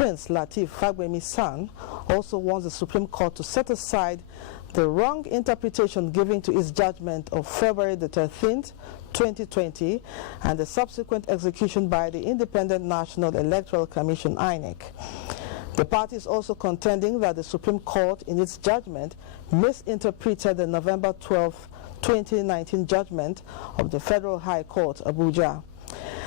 Prince Lateef Fagbemi's son, also wants the Supreme Court to set aside the wrong interpretation given to its judgment of February the 13th, 2020, and the subsequent execution by the Independent National Electoral Commission, INEC. The party is also contending that the Supreme Court, in its judgment, misinterpreted the November 12, 2019 judgment of the Federal High Court, Abuja.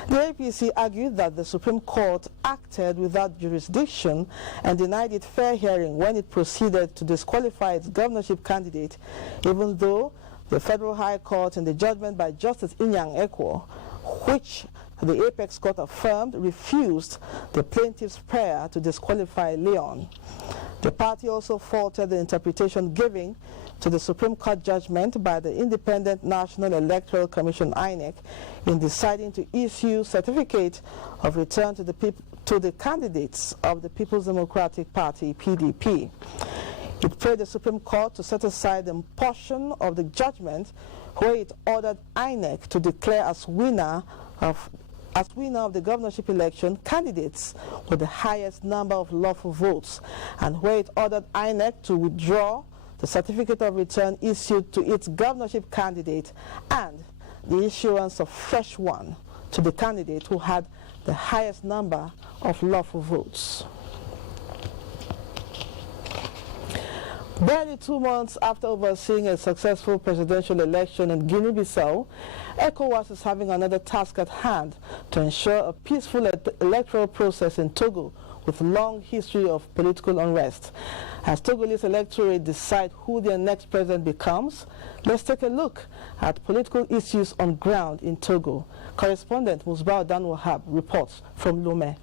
The APC argued that the Supreme Court acted without jurisdiction and denied it fair hearing when it proceeded to disqualify its governorship candidate, even though the Federal High Court, in the judgment by Justice Inyang Ekwo, which the Apex Court affirmed, refused the plaintiff's prayer to disqualify Leon. The party also faulted the interpretation given to the Supreme Court judgment by the Independent National Electoral Commission, INEC, in deciding to issue certificate of return to the candidates of the People's Democratic Party, PDP. It prayed the Supreme Court to set aside the portion of the judgment where it ordered INEC to declare as winner of the governorship election candidates with the highest number of lawful votes, and where it ordered INEC to withdraw the certificate of return issued to its governorship candidate and the issuance of fresh one to the candidate who had the highest number of lawful votes. Barely 2 months after overseeing a successful presidential election in Guinea-Bissau, ECOWAS is having another task at hand to ensure a peaceful electoral process in Togo with a long history of political unrest. As Togolese electorate decide who their next president becomes, let's take a look at political issues on ground in Togo. Correspondent Musbao Dan Wahab reports from Lomé.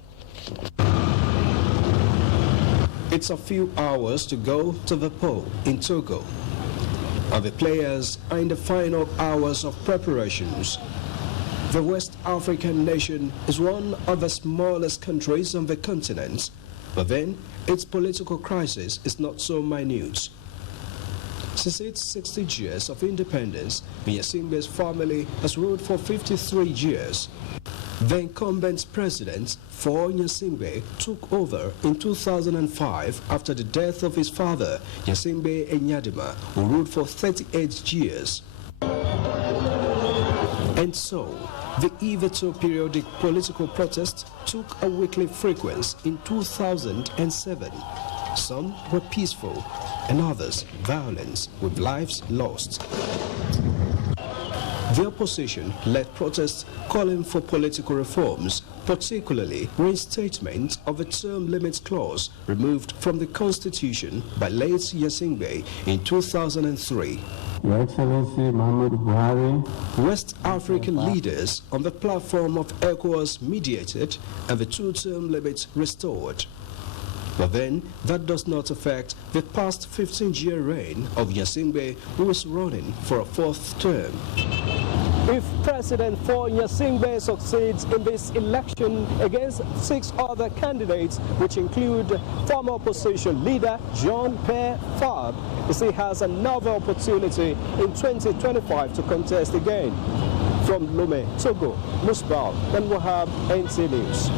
It's a few hours to go to the poll in Togo, and the players are in the final hours of preparations. The West African nation is one of the smallest countries on the continent, but then its political crisis is not so minute. Since its 60 years of independence, Nyasimbe's family has ruled for 53 years. The incumbent president, Faure Nyasimbe, took over in 2005 after the death of his father, Nyasimbe Enyadima, who ruled for 38 years. And so, the Iveto periodic political protest took a weekly frequency in 2007. Some were peaceful, and others violent, with lives lost. The opposition led protests calling for political reforms, particularly reinstatement of a term limits clause removed from the constitution by late Nyasimbe in 2003. Your Excellency Muhammadu Buhari. West African leaders on the platform of ECOWAS mediated and the two-term limit restored. But then, that does not affect the past 15-year reign of Nyasimbe, who is running for a fourth term. If President Faure Nyasimbe succeeds in this election against 6 other candidates, which include former opposition leader Jean-Pierre Fabre, he still has another opportunity in 2025 to contest again. From Lomé, Togo, Musbao, Dan Wahab, NT News.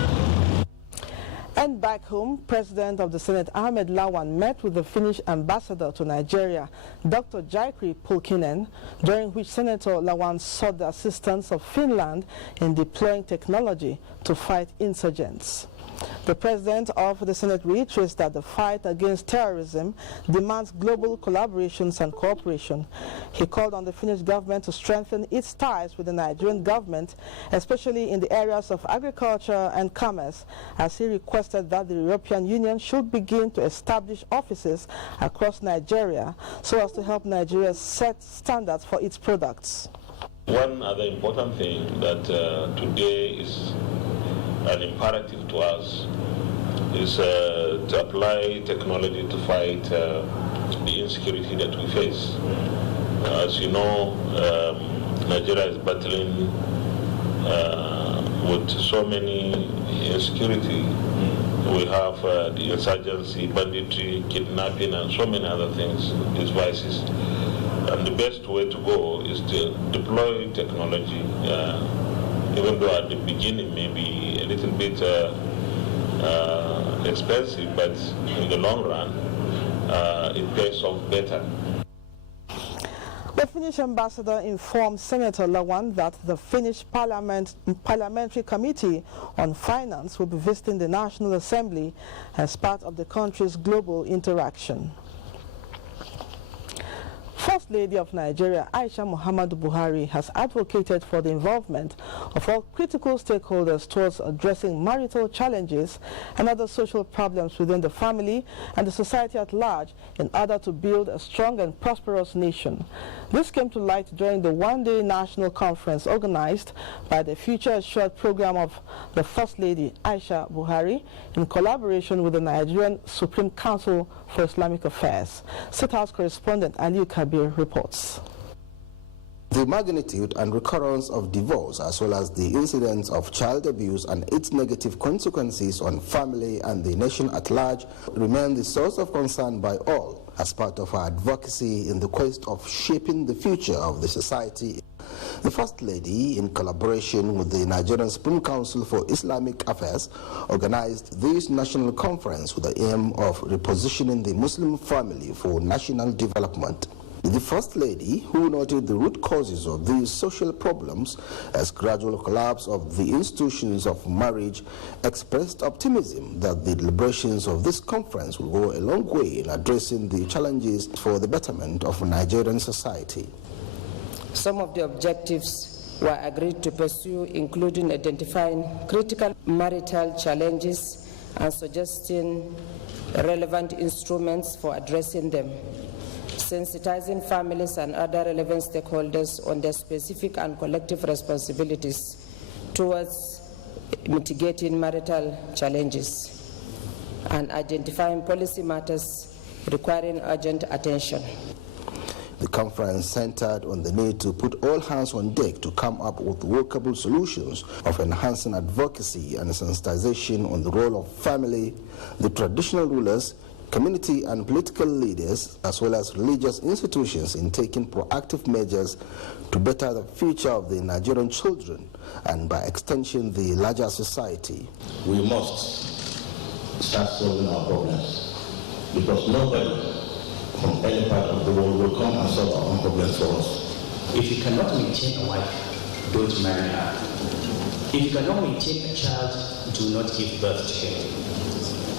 And back home, President of the Senate Ahmed Lawan met with the Finnish ambassador to Nigeria, Dr. Jaikri Pulkkinen, during which Senator Lawan sought the assistance of Finland in deploying technology to fight insurgents. The President of the Senate reiterates that the fight against terrorism demands global collaborations and cooperation. He called on the Finnish government to strengthen its ties with the Nigerian government, especially in the areas of agriculture and commerce, as he requested that the European Union should begin to establish offices across Nigeria so as to help Nigeria set standards for its products. One other important thing that today is an imperative to us is to apply technology to fight the insecurity that we face. As you know, Nigeria is battling with so many insecurity. We have the insurgency, banditry, kidnapping, and so many other things, these vices. And the best way to go is to deploy technology, even though at the beginning maybe a little bit expensive, but in the long run, it pays off better. The Finnish ambassador informed Senator Lawan that the Finnish Parliamentary Committee on Finance will be visiting the National Assembly as part of the country's global interaction. First Lady of Nigeria, Aisha Muhammadu Buhari, has advocated for the involvement of all critical stakeholders towards addressing marital challenges and other social problems within the family and the society at large in order to build a strong and prosperous nation. This came to light during the one-day national conference organized by the Future Assured program of the First Lady, Aisha Buhari, in collaboration with the Nigerian Supreme Council for Islamic Affairs. State House correspondent Aliu Kabir reports. The magnitude and recurrence of divorce, as well as the incidence of child abuse and its negative consequences on family and the nation at large, remain the source of concern by all as part of our advocacy in the quest of shaping the future of the society. The First Lady, in collaboration with the Nigerian Supreme Council for Islamic Affairs, organized this national conference with the aim of repositioning the Muslim family for national development. The First Lady, who noted the root causes of these social problems as gradual collapse of the institutions of marriage, expressed optimism that the deliberations of this conference will go a long way in addressing the challenges for the betterment of Nigerian society. Some of the objectives were agreed to pursue, including identifying critical marital challenges and suggesting relevant instruments for addressing them, sensitizing families and other relevant stakeholders on their specific and collective responsibilities towards mitigating marital challenges, and identifying policy matters requiring urgent attention. The conference centered on the need to put all hands on deck to come up with workable solutions of enhancing advocacy and sensitization on the role of family, the traditional rulers, community and political leaders, as well as religious institutions in taking proactive measures to better the future of the Nigerian children and by extension the larger society. We must start solving our problems because nobody from any part of the world will come and solve our own problems for us. If you cannot maintain a wife, don't marry her. If you cannot maintain a child, do not give birth to him.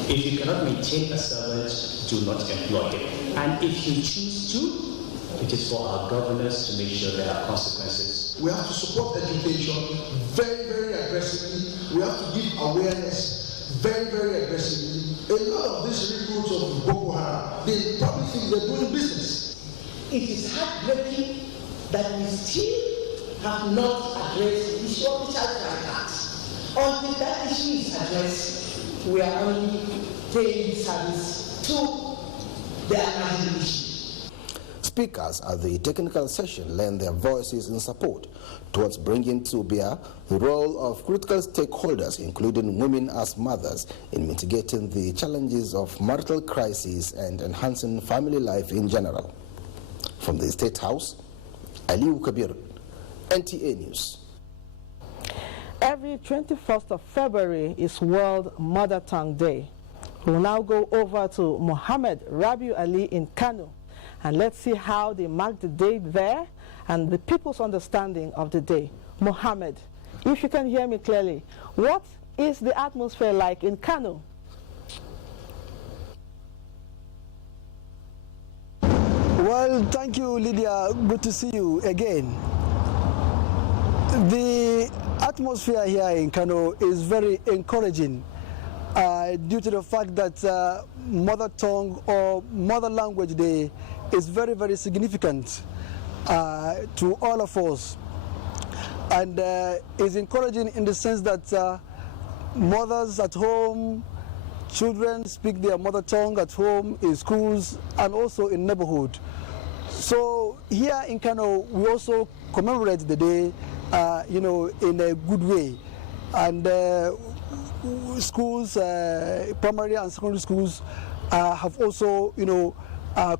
If you cannot maintain a servant, do not employ him. And if you choose to, it is for our governors to make sure there are consequences. We have to support education very, very aggressively. We have to give awareness very, very aggressively. A lot of these recruits of Boko Haram, they probably think they're doing business. It is heartbreaking that we still have not addressed the issue of the child traffickers. Until that issue is addressed, we are only paying service to the another issue. Speakers at the technical session lend their voices in support towards bringing to bear the role of critical stakeholders, including women as mothers, in mitigating the challenges of marital crises and enhancing family life in general. From the State House, Aliu Kabir, NTA News. Every 21st of February is World Mother Tongue Day. We'll now go over to Mohammed Rabiu Ali in Kano, and let's see how they mark the day there and the people's understanding of the day. Mohammed, if you can hear me clearly, what is the atmosphere like in Kano? Well, thank you, Lydia. Good to see you again. The atmosphere here in Kano is very encouraging due to the fact that Mother Tongue or Mother Language Day is very, very significant to all of us, and is encouraging in the sense that mothers at home, children speak their mother tongue at home, in schools, and also in neighborhood. So here in Kano, we also commemorate the day, in a good way, and schools, primary and secondary schools, have also,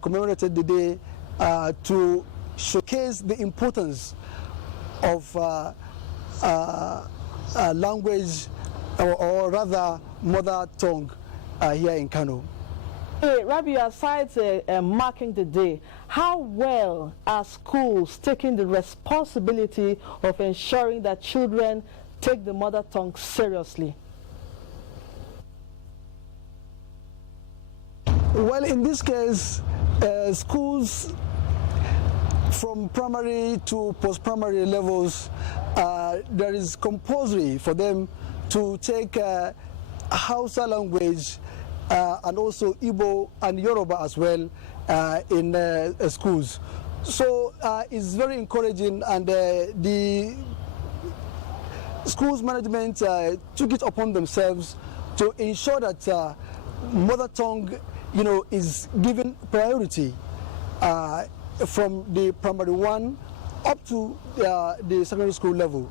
commemorated the day to showcase the importance of language, or rather mother tongue, here in Kano. Hey, Rabi, aside marking the day, how well are schools taking the responsibility of ensuring that children take the mother tongue seriously? Well, in this case, schools from primary to post-primary levels, there is compulsory for them to take Hausa language and also Igbo and Yoruba as well in schools. So it's very encouraging, and the schools management took it upon themselves to ensure that mother tongue, is given priority from the primary one up to the secondary school level.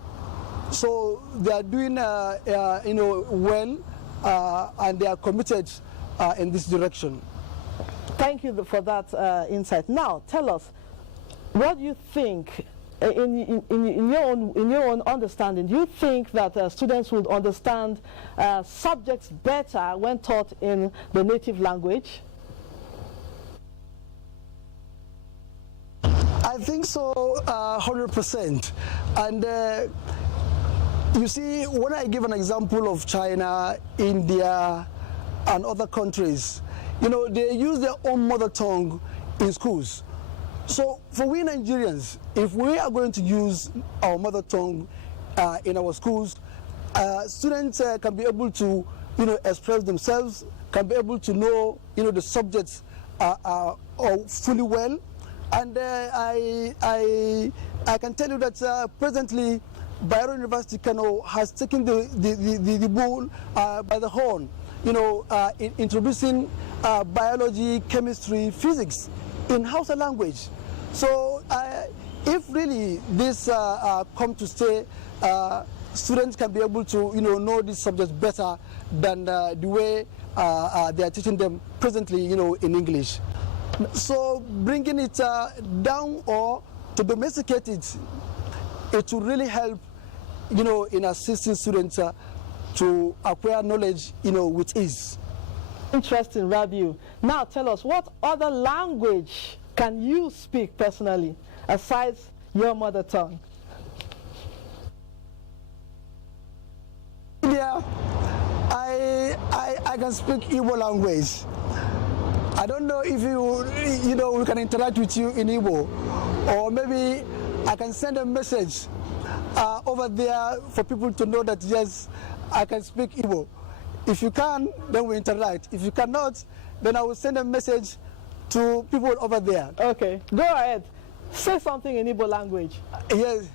So they are doing well, and they are committed in this direction. Thank you for that insight. Now, tell us, what do you think, in your own understanding, do you think that students would understand subjects better when taught in the native language? I think so, 100%. And you see, when I give an example of China, India, and other countries, they use their own mother tongue in schools. So for we Nigerians, if we are going to use our mother tongue in our schools, students can be able to, express themselves, can be able to know, the subjects fully well. And I can tell you that presently, Bayero University Kano has taken the bull by the horn, in introducing biology, chemistry, physics in Hausa language. So if really this come to stay, students can be able to know these subjects better than the way they are teaching them presently, in English. So bringing it down or to domesticate it, it will really help, in assisting students to acquire knowledge, with ease. Interesting, Rabiu. Now tell us, what other language can you speak personally, aside your mother tongue? Yeah, I can speak Igbo language. I don't know if we can interact with you in Igbo, or maybe I can send a message over there for people to know that yes, I can speak Igbo. If you can, then we interact. If you cannot, then I will send a message to people over there. Okay, go ahead. Say something in Igbo language. Yes,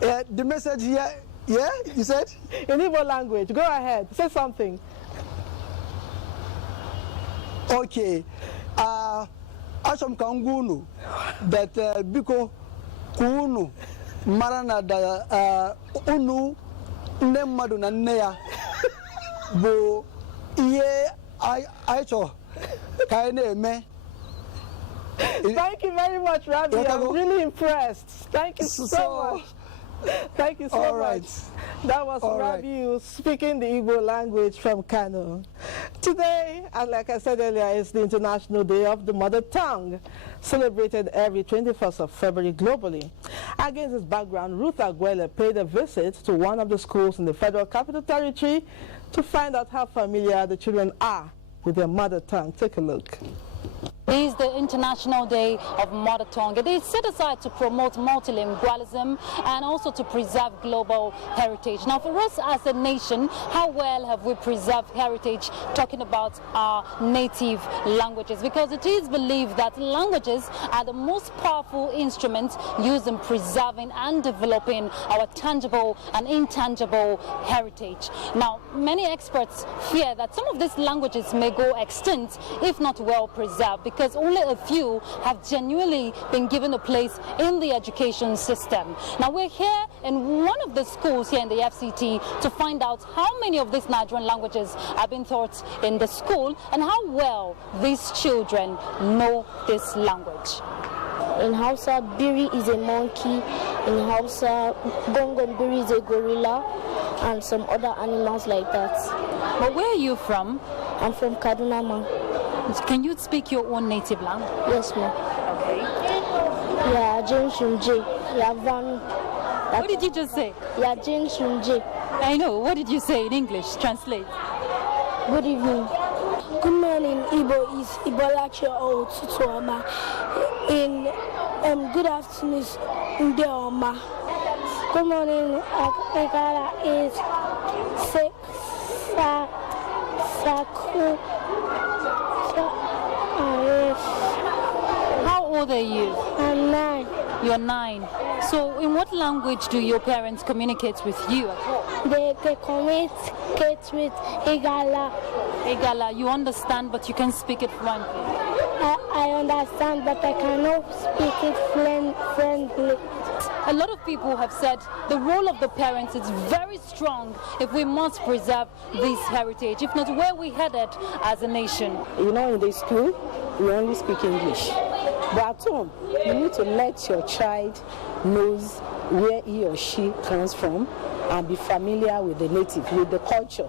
the message here, you said? In Igbo language, go ahead, say something. Okay, Asham Kangunu, that Biko Kunu, Marana da Unu, Nemadu na Nea, Bo Iye Aicho, Kaine Me. Thank you very much, Rabi. I'm really impressed. Thank you so much. Thank you so much. That was Rabiu speaking the Igbo language from Kano. Today, and like I said earlier, is the International Day of the Mother Tongue, celebrated every 21st of February globally. Against this background, Ruth Aguele paid a visit to one of the schools in the Federal Capital Territory to find out how familiar the children are with their mother tongue. Take a look. It is the International Day of Mother Tongue. It is set aside to promote multilingualism and also to preserve global heritage. Now, for us as a nation, how well have we preserved heritage, talking about our native languages? Because it is believed that languages are the most powerful instruments used in preserving and developing our tangible and intangible heritage. Now, many experts fear that some of these languages may go extinct if not well preserved, because only a few have genuinely been given a place in the education system. Now, we're here in one of the schools here in the FCT to find out how many of these Nigerian languages have been taught in the school and how well these children know this language. In Hausa, Biri is a monkey. In Hausa, Gongon Biri is a gorilla, and some other animals like that. But where are you from? I'm from Kaduna, ma'am. Can you speak your own native language? Yes, ma'am. Okay. Yeah, James Shunji. Yeah, Van. What did you just say? Yeah, James Shunji. I know. What did you say in English? Translate. Good evening. Good morning, Igbo is Ibolache Otutuoma. In good afternoon is Ndeoma. Good morning, Ekara is Saku. How old are you? I'm 9. You're 9. So in what language do your parents communicate with you at home? They communicate with Igala. Igala, you understand but you can speak it fluently. I understand but I cannot speak it friendly. A lot of people have said the role of the parents is very strong if we must preserve this heritage. If not, where are we headed as a nation? You know, in the school, we only speak English. But at home, you need to let your child knows where he or she comes from and be familiar with the native, with the culture.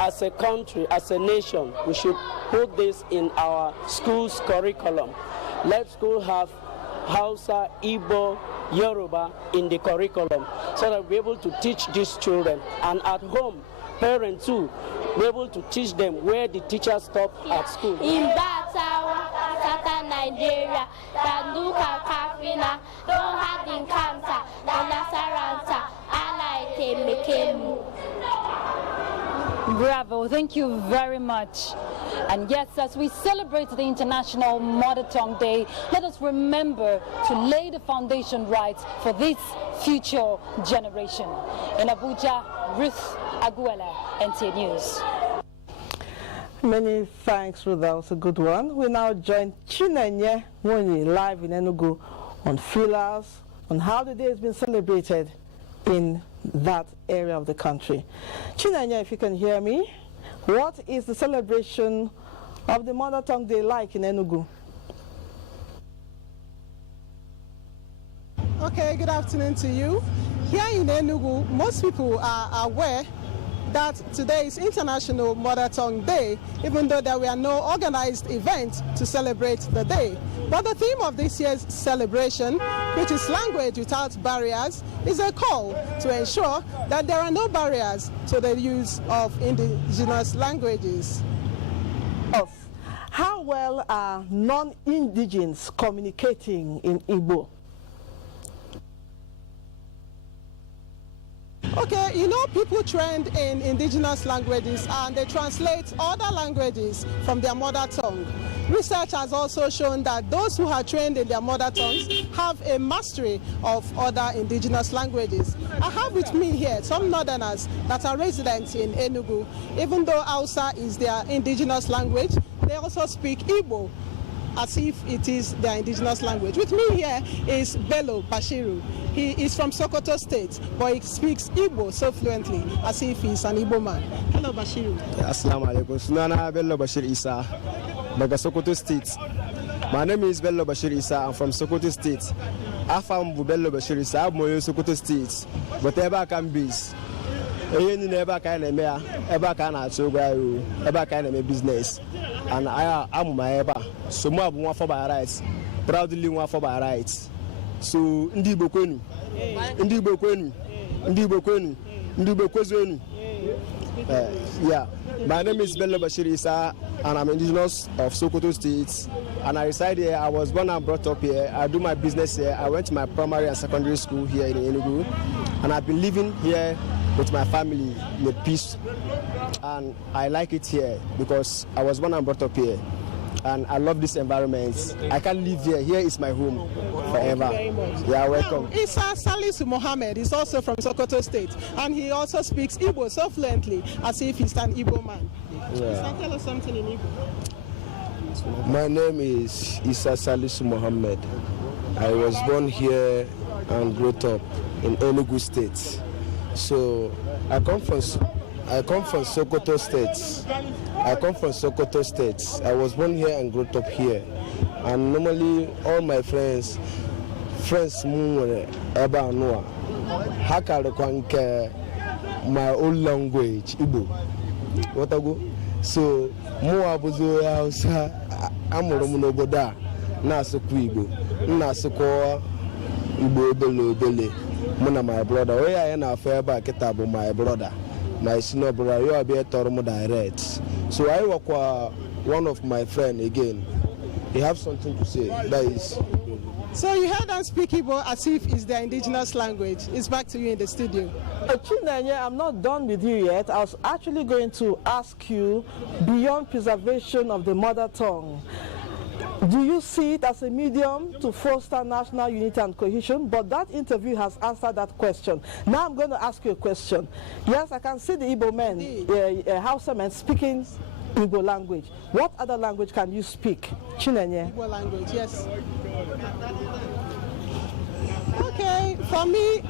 As a country, as a nation, we should put this in our school's curriculum. Let school have Hausa, Igbo, Yoruba in the curriculum so that we're able to teach these children. And at home, parents too, be able to teach them where the teachers stop at school. In Batawa, Sata Nigeria, Tanduka Kafina, Doha Dinkanta, Danasaranta, Alaite Mekemu. Bravo, thank you very much. And yes, as we celebrate the International Mother Tongue Day, let us remember to lay the foundation right for this future generation. In Abuja, Ruth Aguela, NTA News. Many thanks, Ruth. That was a good one. We now join Chinenye Nwonyi live in Enugu on feelers on how the day has been celebrated in that area of the country. Chinenye, if you can hear me, what is the celebration of the Mother Tongue Day like in Enugu? Okay, good afternoon to you. Here in Enugu, most people are aware that today is International Mother Tongue Day, even though there were no organized events to celebrate the day. But the theme of this year's celebration, which is Language Without Barriers, is a call to ensure that there are no barriers to the use of indigenous languages. How well are non-indigens communicating in Igbo? Okay, you know, people trained in indigenous languages and they translate other languages from their mother tongue. Research has also shown that those who are trained in their mother tongues have a mastery of other indigenous languages. I have with me here some northerners that are residents in Enugu. Even though Hausa is their indigenous language, they also speak Igbo as if it is their indigenous language. With me here is Bello Bashiru. He is from Sokoto State, but he speaks Igbo so fluently as if he's an Igbo man. Hello, Bashiru. Assalamu alaikum. Sunana Bello Bashir Isa, daga Sokoto State. My name is Bello Bashir Isa. I'm from Sokoto State. Afam Bello Bashir Isa. I'm from Sokoto State. But ever can be. Any never kind of me. Ever can achieve. Ever kind of business. And I'm my ever. So more one for my rights. Proudly one for my rights. So ndi bokwenu yeah, my name is Bello Bashir Isa and I'm indigenous of Sokoto State and I reside here. I was born and brought up here. I do my business here. I went to my primary and secondary school here in Enugu and I've been living here with my family in peace, and I like it here because I was born and brought up here. And I love this environment. I can't live here. Here is my home forever. Thank you very much. Yeah, welcome. Now, Isa Salisu Mohammed is also from Sokoto State, and he also speaks Igbo so fluently as if he's an Igbo man. Yeah. Isa, tell us something in Igbo. My name is Isa Salisu Mohammed. I was born here and grew up in Enugu State. So I come from Sokoto State. I come from Sokoto State. I was born here and grew up here. And normally all my friends move Eba Noa. Hakare my old language, Igbo. What I go? So mụ abụzi onye Hausa amụrụ m n'obodo a na-asụkwa Igbo na-asụkwa Igbo obele mụ na my brother onye anyị na-afọ ebe a kịta bụ my brother my senior brother you abịa tọrọ m direct so I wakwa one of my friend again he have something to say that is. So you heard them speak Igbo as if it's their indigenous language. It's back to you in the studio. Chinenye, I'm not done with you yet. I was actually going to ask you, beyond preservation of the mother tongue, do you see it as a medium to foster national unity and cohesion? But that interview has answered that question. Now I'm going to ask you a question. Yes, I can see the Igbo men, Hausa men speaking Igbo language. What other language can you speak? Chinenye. Igbo language, yes. Okay, for me,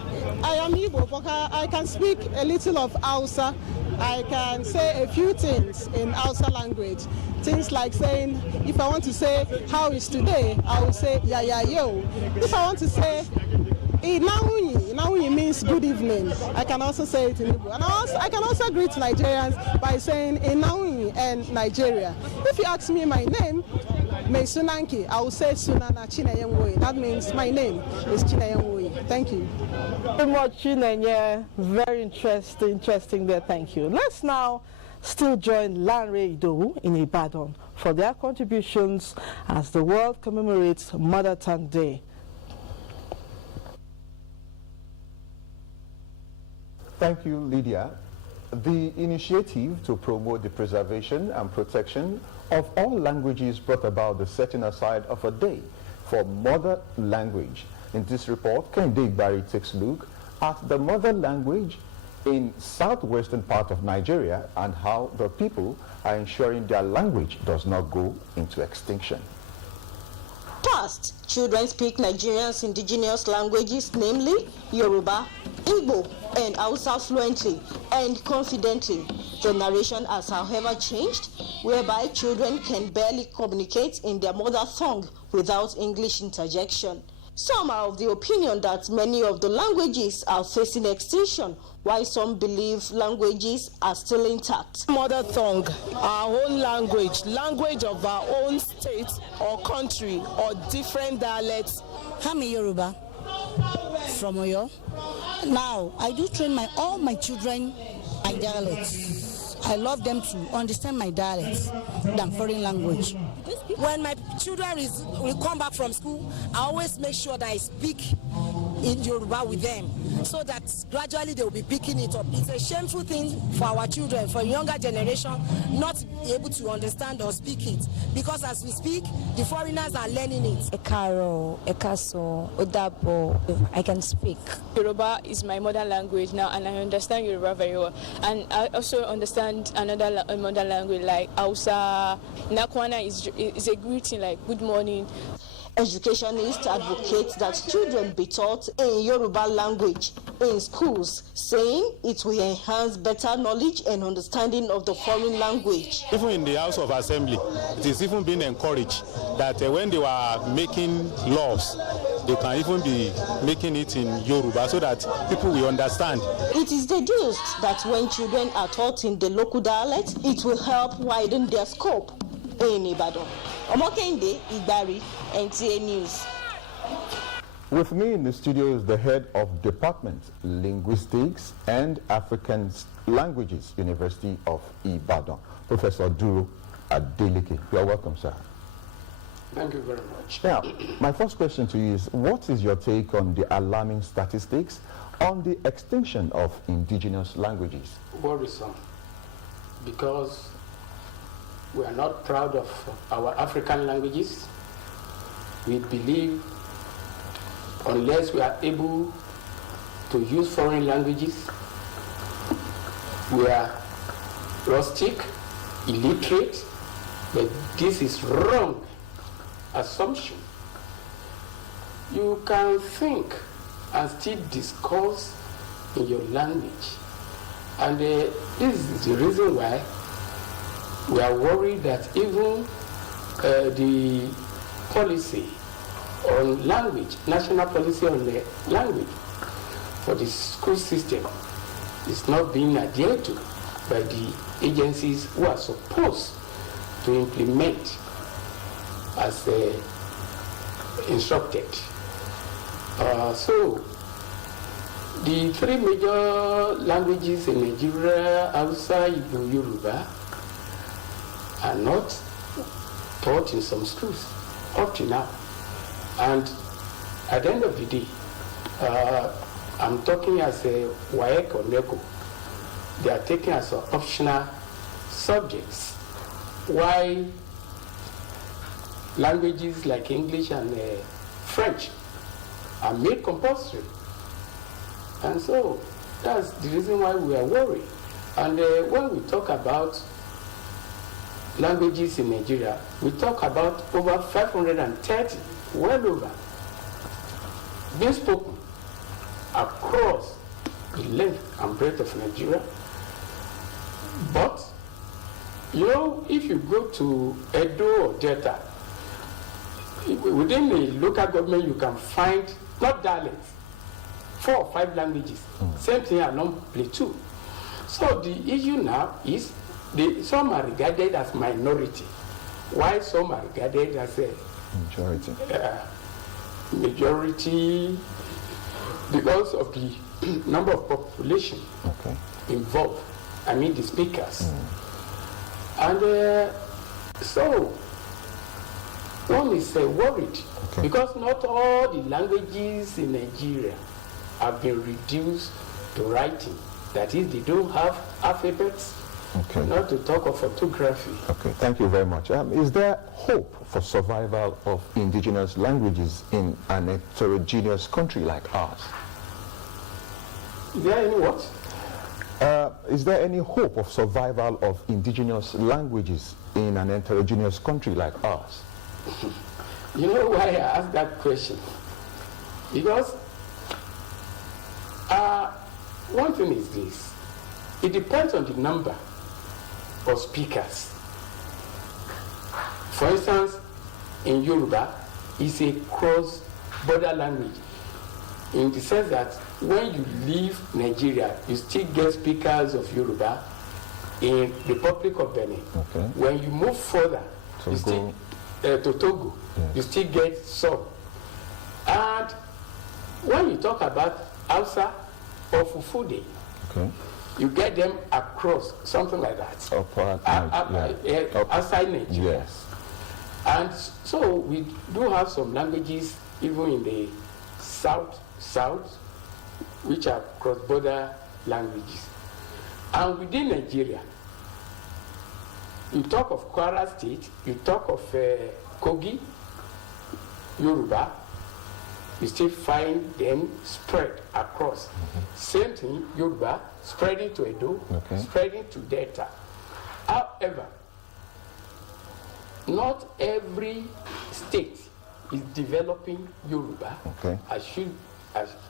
I am Igbo, but I can speak a little of Hausa. I can say a few things in Hausa language. Things like saying, if I want to say, how is today? I will say, ya ya yo. If I want to say, Inawunyi means good evening. I can also say it in Igbo. And I can also greet Nigerians by saying Inawunyi and Nigeria. If you ask me my name, Sunanki, I will say Sunana Chinenye. That means my name is Chinenye. Thank you. Very much, Chinenye. Very interesting there. Thank you. Let's now still join Lanre Idowu in Ibadan for their contributions as the world commemorates Mother Tongue Day. Thank you, Lydia. The initiative to promote the preservation and protection of all languages brought about the setting aside of a day for mother language. In this report, Kehinde Igbari takes a look at the mother language in southwestern part of Nigeria and how the people are ensuring their language does not go into extinction. First, children speak Nigerians' indigenous languages, namely Yoruba, Igbo, and Hausa fluently and confidently. The narration has, however, changed, whereby children can barely communicate in their mother tongue without English interjection. Some are of the opinion that many of the languages are facing extinction, while some believe languages are still intact. Mother tongue, our own language, language of our own state or country or different dialects. I'm a Yoruba from Oyo. Now, I do train all my children my dialects. I love them to understand my dialects than foreign language. When my children will come back from school, I always make sure that I speak in Yoruba with them, so that gradually they will be picking it up. It's a shameful thing for our children, for younger generation, not to be able to understand or speak it, because as we speak, the foreigners are learning it. Ekaro, Ekaso, Odabo, I can speak. Yoruba is my mother language now, and I understand Yoruba very well. And I also understand another mother language like Hausa. Nakwana is a greeting like good morning. Educationists advocate that children be taught in Yoruba language in schools, saying it will enhance better knowledge and understanding of the foreign language. Even in the House of Assembly, it is even being encouraged that when they were making laws, they can even be making it in Yoruba so that people will understand. It is deduced that when children are taught in the local dialect, it will help widen their scope in Ibadan. Kehinde Igbari, NTA News. With me in the studio is the head of Department Linguistics and African Languages, University of Ibadan, Professor Duru Adeleke. You are welcome, sir. Thank you very much. Now, my first question to you is, what is your take on the alarming statistics on the extinction of indigenous languages? Worrisome, because we are not proud of our African languages. We believe unless we are able to use foreign languages, we are rustic, illiterate, but this is wrong assumption. You can think and still discourse in your language. And this is the reason why we are worried that even the policy on language, national policy on the language for the school system is not being adhered to by the agencies who are supposed to implement as instructed. So the three major languages in Nigeria, Hausa, Igbo, Yoruba, are not taught in some schools up to now. And at the end of the day, I'm talking as a WAEC or NECO. They are taken as optional subjects. While languages like English and French are made compulsory. And so that's the reason why we are worried. And when we talk about languages in Nigeria, we talk about over 530, well over, being spoken across the length and breadth of Nigeria. But, you know, if you go to Edo or Delta, within the local government you can find, not dialects, 4 or 5 languages. Same thing along Plateau. So the issue now is some are regarded as minority, while some are regarded as a majority because of the number of population involved, I mean the speakers. And so one is worried because not all the languages in Nigeria have been reduced to writing. That is, they don't have alphabets, not to talk of orthography. Okay, thank you very much. Is there hope for survival of indigenous languages in an heterogeneous country like ours? Is there any what? Is there any hope of survival of indigenous languages in an heterogeneous country like ours? You know why I asked that question? Because one thing is this, it depends on the number of speakers. For instance, in Yoruba, it's a cross-border language in the sense that when you leave Nigeria, you still get speakers of Yoruba in the Republic of Benin. When you move further, you still, to Togo, you still get some. And when you talk about Hausa or Fufude, you get them across, something like that. Outside Nigeria. Yes. And so we do have some languages even in the south, which are cross-border languages. And within Nigeria, you talk of Kwara State, you talk of Kogi, Yoruba, you still find them spread across. Same thing, Yoruba, spreading to Edo, spreading to Delta. However, not every state is developing Yoruba as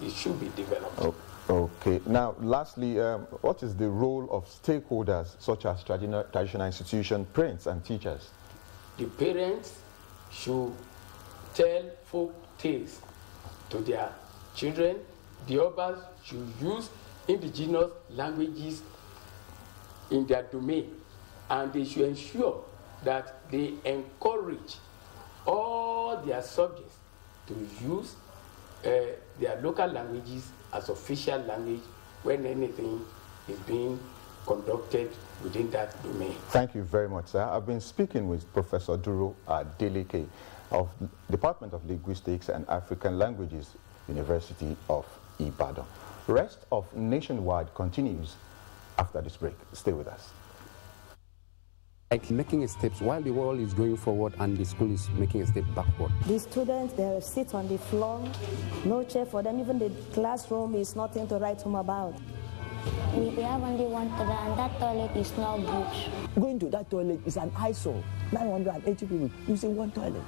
it should be developed. Okay. Now, lastly, what is the role of stakeholders such as traditional institutions, parents, and teachers? The parents should tell folk tales to their children. The others should use indigenous languages in their domain, and they should ensure that they encourage all their subjects to use their local languages as official language when anything is being conducted within that domain. Thank you very much, sir. I've been speaking with Professor Duro Adeleke of Department of Linguistics and African Languages, University of Ibadan. Rest of Nationwide continues after this break. Stay with us. Like making steps while the world is going forward and the school is making a step backward. The students, they sit on the floor, no chair for them. Even the classroom is nothing to write home about. We have only one toilet, and that toilet is not good. Going to that toilet is an eyesore. 980 people using one toilet.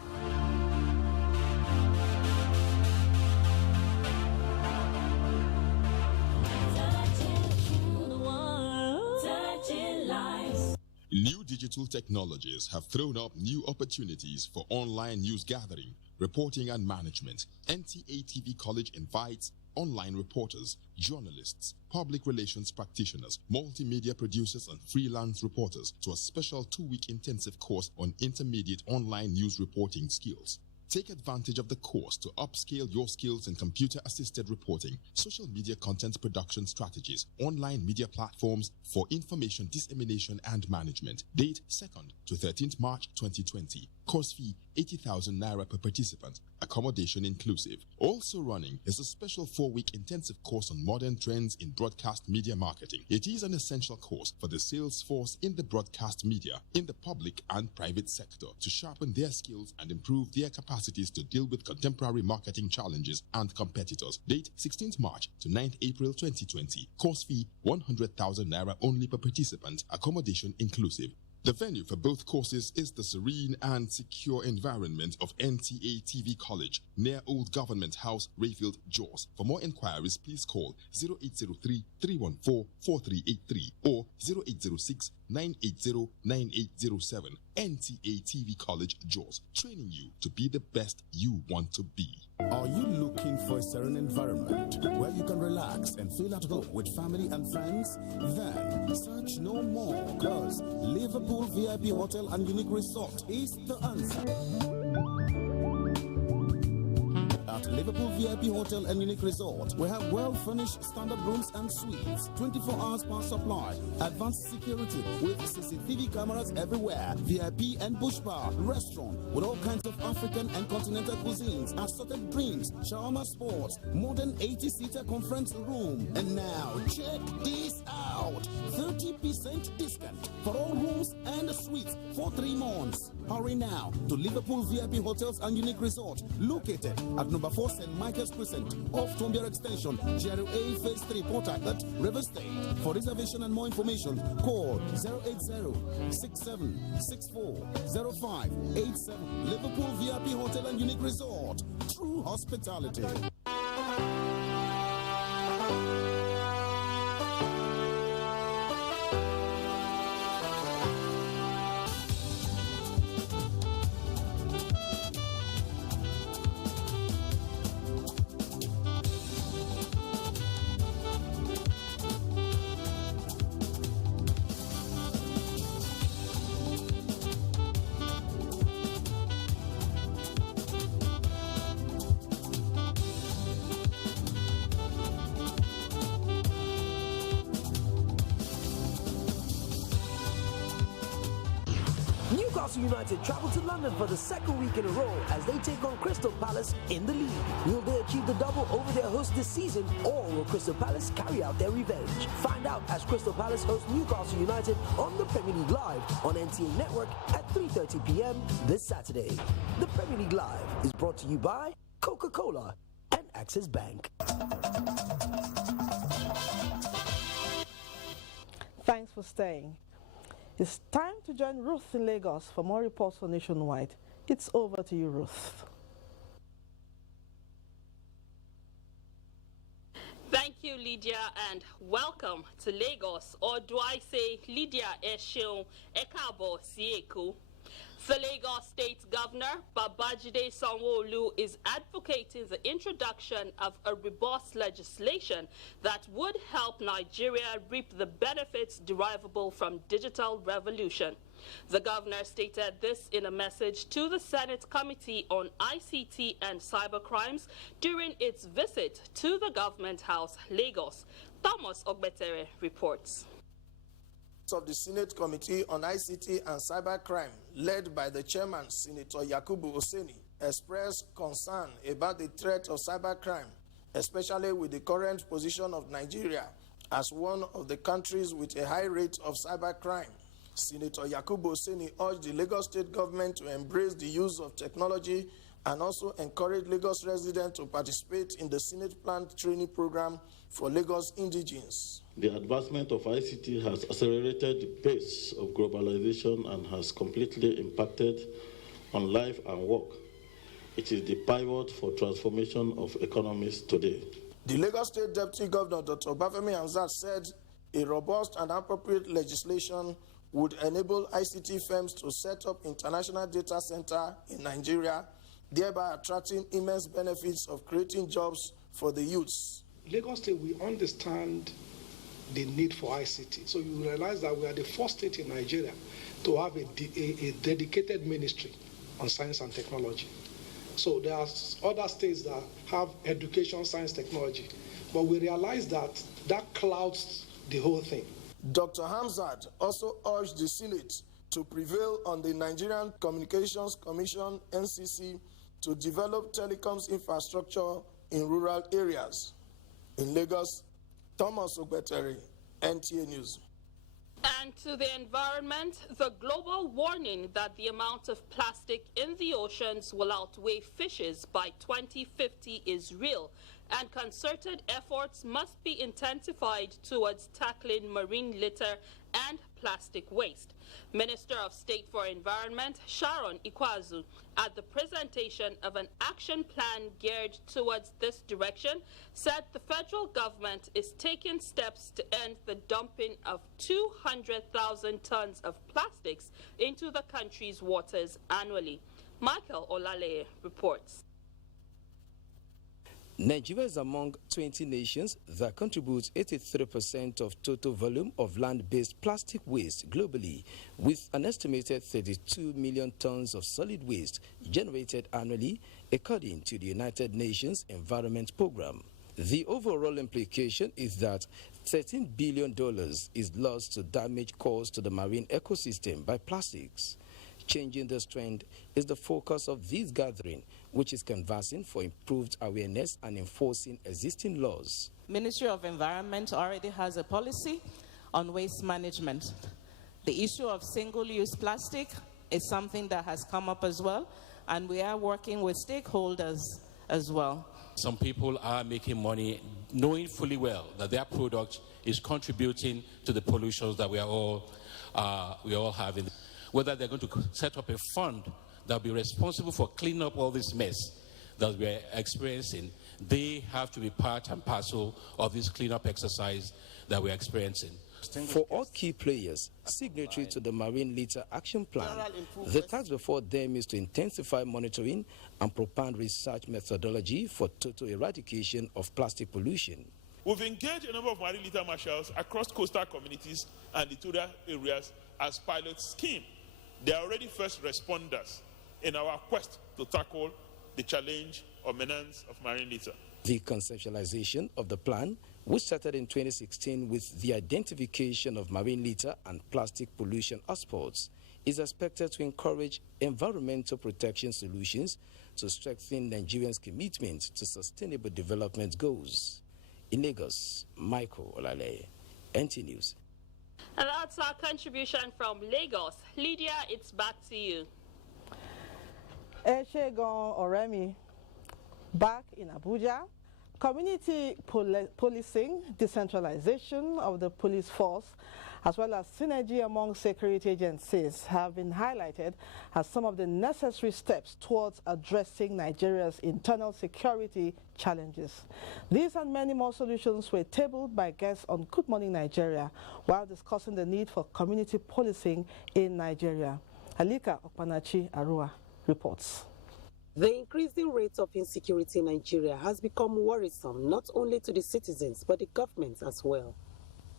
New digital technologies have thrown up new opportunities for online news gathering, reporting and management. NTA TV College invites online reporters, journalists, public relations practitioners, multimedia producers, and freelance reporters to a special 2-week intensive course on intermediate online news reporting skills. Take advantage of the course to upscale your skills in computer-assisted reporting, social media content production strategies, online media platforms for information dissemination and management. Date 2nd to 13th March 2020. Course fee 80,000 naira per participant. Accommodation inclusive. Also running is a special 4-week intensive course on modern trends in broadcast media marketing. It is an essential course for the sales force in the broadcast media, in the public and private sector, to sharpen their skills and improve their capacities to deal with contemporary marketing challenges and competitors. Date 16th March to 9th April 2020. Course fee 100,000 naira only per participant. Accommodation inclusive. The venue for both courses is the serene and secure environment of NTA TV College near Old Government House, Rayfield, Jos. For more inquiries, please call 0803-314-4383 or 0806-980-9807. NTA TV College, Jos, training you to be the best you want to be. Are you looking for a serene environment where you can relax and feel at home with family and friends? Then search no more, because Liverpool VIP Hotel and Unique Resort is the answer. At Liverpool VIP Hotel and Unique Resort, we have well-furnished standard rooms and suites, 24 hours power supply, advanced security with CCTV cameras everywhere, VIP and bush bar, restaurant with all kinds of African and continental cuisines, assorted drinks, shawarma sports, modern 80-seater conference room. And now, check this out, 30% discount for all rooms and suites for 3 months. Hurry now to Liverpool VIP Hotels and Unique Resort, located at number 4 St. Michael's Crescent, off Tombia Extension, GRA Phase 3, Port Harcourt, River State. For reservation and more information, call 080-6764-0587. Liverpool VIP Hotel and Unique Resort. True hospitality. Newcastle United travel to London for the 2nd week in a row as they take on Crystal Palace in the league. Will they achieve the double over their host this season, or will Crystal Palace carry out their revenge? Find out as Crystal Palace hosts Newcastle United on the Premier League Live on NTA Network at 3:30 p.m. this Saturday. The Premier League Live is brought to you by Coca-Cola and Access Bank. Thanks for staying. It's time to join Ruth in Lagos for more reports for Nationwide. It's over to you, Ruth. Thank you, Lydia, and welcome to Lagos, or do I say Lydia Esheun Ekabo Sieko? The Lagos State Governor, Babajide Sanwo-Olu, is advocating the introduction of a robust legislation that would help Nigeria reap the benefits derivable from digital revolution. The governor stated this in a message to the Senate Committee on ICT and Cybercrimes during its visit to the Government House, Lagos. Thomas Ogbetere reports. Of the Senate Committee on ICT and Cybercrime, led by the chairman, Senator Yakubu Oseni, expressed concern about the threat of cybercrime, especially with the current position of Nigeria as one of the countries with a high rate of cybercrime. Senator Yakubu Oseni urged the Lagos State government to embrace the use of technology and also encourage Lagos residents to participate in the Senate-planned training program for Lagos indigenes. The advancement of ICT has accelerated the pace of globalization and has completely impacted on life and work. It is the pivot for transformation of economies today. The Lagos State Deputy Governor, Dr. Obafemi Hamzat, said a robust and appropriate legislation would enable ICT firms to set up international data center in Nigeria, thereby attracting immense benefits of creating jobs for the youths. Lagos State, we understand the need for ICT. So you realize that we are the first state in Nigeria to have a dedicated ministry on science and technology. So there are other states that have education, science, technology. But we realize that clouds the whole thing. Dr. Hamzat also urged the Senate to prevail on the Nigerian Communications Commission, NCC, to develop telecoms infrastructure in rural areas. In Lagos, Thomas Ogbetere, NTA News. And to the environment, the global warning that the amount of plastic in the oceans will outweigh fishes by 2050 is real, and concerted efforts must be intensified towards tackling marine litter and plastic waste. Minister of State for Environment Sharon Ikwazu, at the presentation of an action plan geared towards this direction, said the federal government is taking steps to end the dumping of 200,000 tons of plastics into the country's waters annually. Michael Olale reports. Nigeria is among 20 nations that contribute 83% of total volume of land-based plastic waste globally, with an estimated 32 million tons of solid waste generated annually, according to the United Nations Environment Programme. The overall implication is that $13 billion is lost to damage caused to the marine ecosystem by plastics. Changing this trend is the focus of this gathering, which is canvassing for improved awareness and enforcing existing laws. Ministry of Environment already has a policy on waste management. The issue of single-use plastic is something that has come up as well, and we are working with stakeholders as well. Some people are making money knowing fully well that their product is contributing to the pollutions that we all have. Whether they're going to set up a fund that will be responsible for cleaning up all this mess that we're experiencing, they have to be part and parcel of this cleanup exercise that we're experiencing. For all key players, signatory to the Marine Litter Action Plan, the task before them is to intensify monitoring and propound research methodology for total eradication of plastic pollution. We've engaged a number of marine litter marshals across coastal communities and littoral areas as pilot scheme. They are already first responders in our quest to tackle the challenge or menace of marine litter. The conceptualization of the plan, which started in 2016 with the identification of marine litter and plastic pollution hotspots, is expected to encourage environmental protection solutions to strengthen Nigerians' commitment to sustainable development goals. In Lagos, Michael Olale, NT News. And that's our contribution from Lagos. Lydia, it's back to you. Eshegon Oremi, back in Abuja. Community policing, decentralization of the police force, as well as synergy among security agencies have been highlighted as some of the necessary steps towards addressing Nigeria's internal security challenges. These and many more solutions were tabled by guests on Good Morning Nigeria while discussing the need for community policing in Nigeria. Alika Okpanachi Arua reports. The increasing rate of insecurity in Nigeria has become worrisome not only to the citizens but the government as well.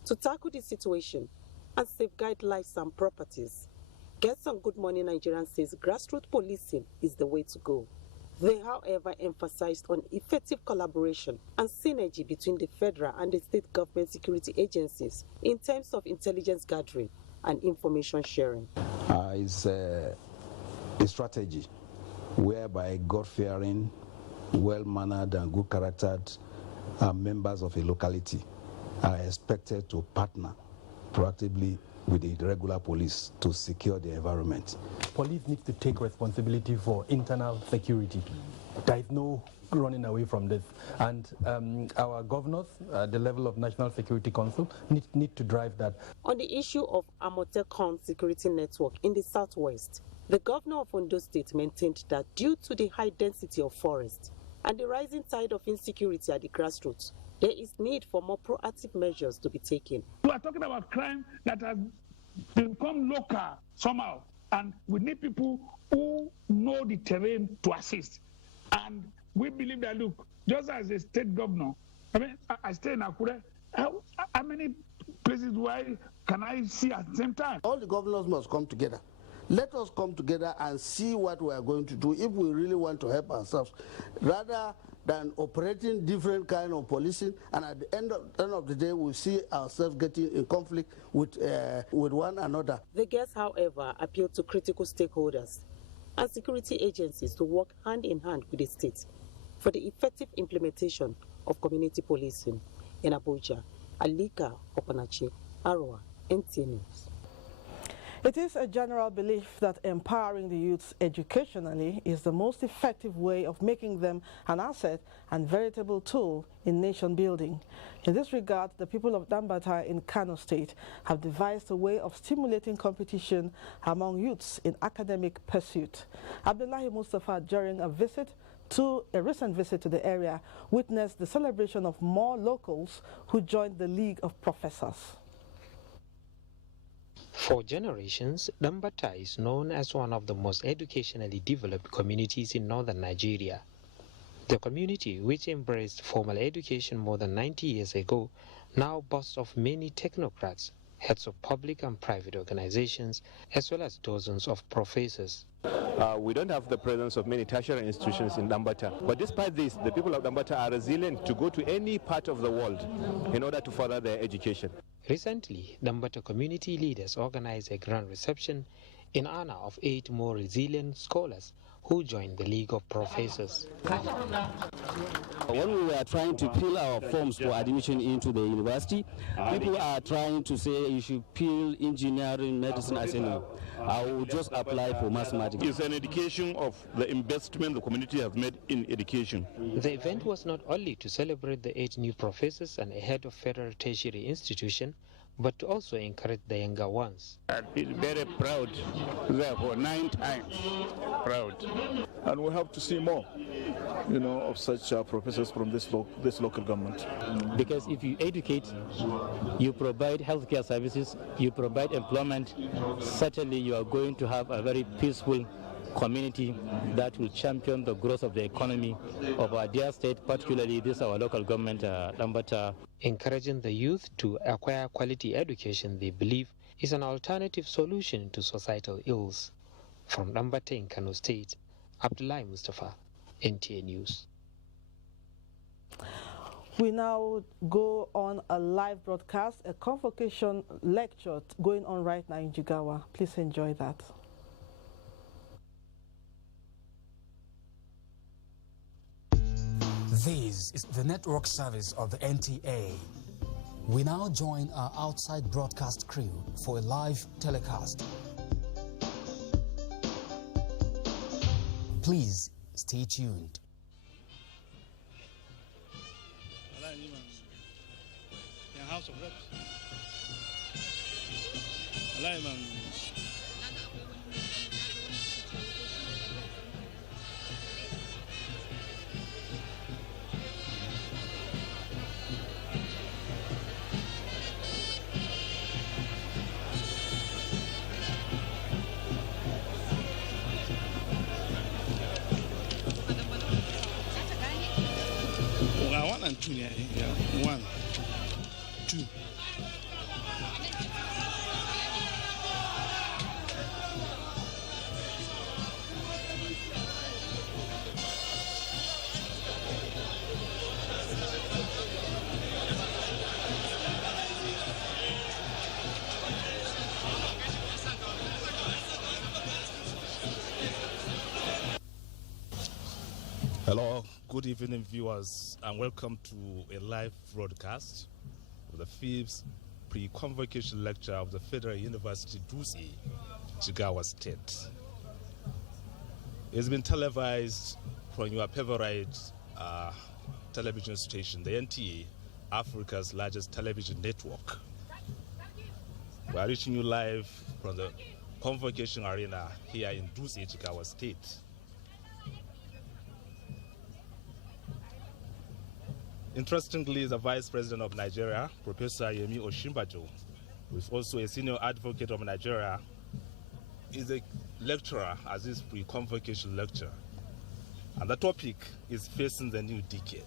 To tackle the situation and safeguard lives and properties, guests on Good Morning Nigeria says grassroots policing is the way to go. They, however, emphasized on effective collaboration and synergy between the federal and the state government security agencies in terms of intelligence gathering and information sharing. It's a strategy whereby God-fearing, well-mannered and good-charactered members of a locality are expected to partner proactively with the regular police to secure the environment. Police needs to take responsibility for internal security. There is no running away from this. And our governors at the level of National Security Council need to drive that. On the issue of Amotekun security network in the southwest, the governor of Ondo State maintained that due to the high density of forest and the rising tide of insecurity at the grassroots, there is need for more proactive measures to be taken. We are talking about crime that has become local somehow, and we need people who know the terrain to assist. And we believe that, look, just as a state governor I mean, I stay in Akure. How many places can I see at the same time? All the governors must come together. Let us come together and see what we are going to do if we really want to help ourselves, rather than operating different kind of policing, and at the end of the day we see ourselves getting in conflict with one another. The guests, however, appealed to critical stakeholders and security agencies to work hand in hand with the state for the effective implementation of community policing. In Abuja, Alika Opanachi, Arwa, NTA News. It is a general belief that empowering the youths educationally is the most effective way of making them an asset and veritable tool in nation building. In this regard, the people of Dambata in Kano State have devised a way of stimulating competition among youths in academic pursuit. Abdullahi Mustafa, during a recent visit to the area, witnessed the celebration of more locals who joined the League of Professors. For generations, Dambata is known as one of the most educationally developed communities in northern Nigeria. The community, which embraced formal education more than 90 years ago, now boasts of many technocrats, heads of public and private organizations, as well as dozens of professors. We don't have the presence of many tertiary institutions in Dambata, but despite this, the people of Dambata are resilient to go to any part of the world in order to further their education. Recently, Dambata community leaders organized a grand reception in honor of 8 more resilient scholars who joined the League of Professors. When we were trying to fill our forms for admission into the university, people are trying to say you should fill engineering, medicine. I say no. I will just apply for mathematics. It's an indication of the investment the community has made in education. The event was not only to celebrate the 8 new professors and a head of federal tertiary institution, but to also encourage the younger ones. I'm very proud, therefore 9 times proud. And we have to see more, of such professors from this local government. Because if you educate, you provide healthcare services, you provide employment, certainly you are going to have a very peaceful community that will champion the growth of the economy of our dear state, particularly this our local government, Dambata. Encouraging the youth to acquire quality education, they believe, is an alternative solution to societal ills. From Dambata in Kano State, Abdullahi Mustafa, NTA News. We now go on a live broadcast, a convocation lecture going on right now in Jigawa. Please enjoy that. This is the network service of the NTA. We now join our outside broadcast crew for a live telecast. Please stay tuned. House of Reps. One and two, yeah. 1, 2. Hello, good evening viewers, and welcome to a live broadcast of the 5th pre-convocation lecture of the Federal University Dutse, Jigawa State. It's been televised from your favorite television station, the NTA, Africa's largest television network. We are reaching you live from the convocation arena here in Dutse, Jigawa State. Interestingly, the Vice President of Nigeria, Professor Yemi Osinbajo, who is also a senior advocate of Nigeria, is a lecturer at this pre-convocation lecture. And the topic is facing the new decade.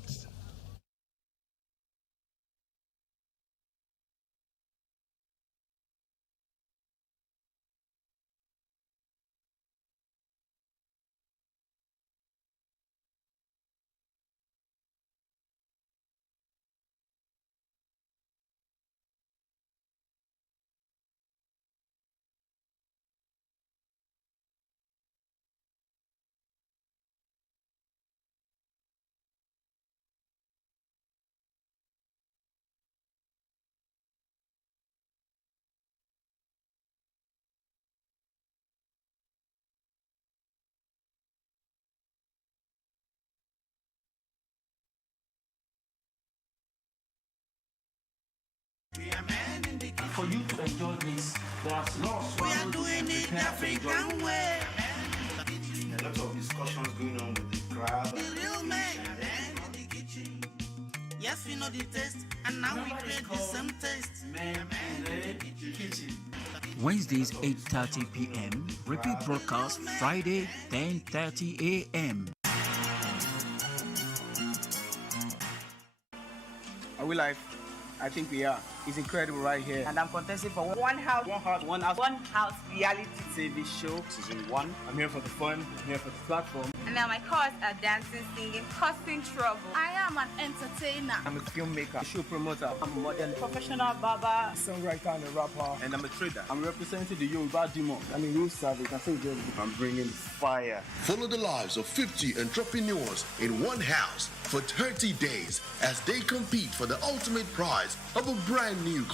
for you to enjoy this, there's lots. We are doing it the African way. A lot of discussions going on with the crowd. The real man in the kitchen. Yes, we know the taste, and now we create the same taste. Man in the kitchen. Wednesdays 8:30 p.m. Repeat broadcast Friday 10:30 a.m. Are we live? I think we are. It's incredible right here. And I'm contesting for one house reality TV show. Season 1. I'm here for the fun. I'm here for the platform. And now my cars are dancing, singing, causing trouble. I am an entertainer. I'm a filmmaker, a show promoter. I'm a model, professional barber, songwriter and a rapper. And I'm a trader. I'm representing the Yoruba Demon. I'm a real savage. I'm bringing fire. Follow the lives of 50 entrepreneurs in one house for 30 days as they compete for the ultimate prize of a brand new car.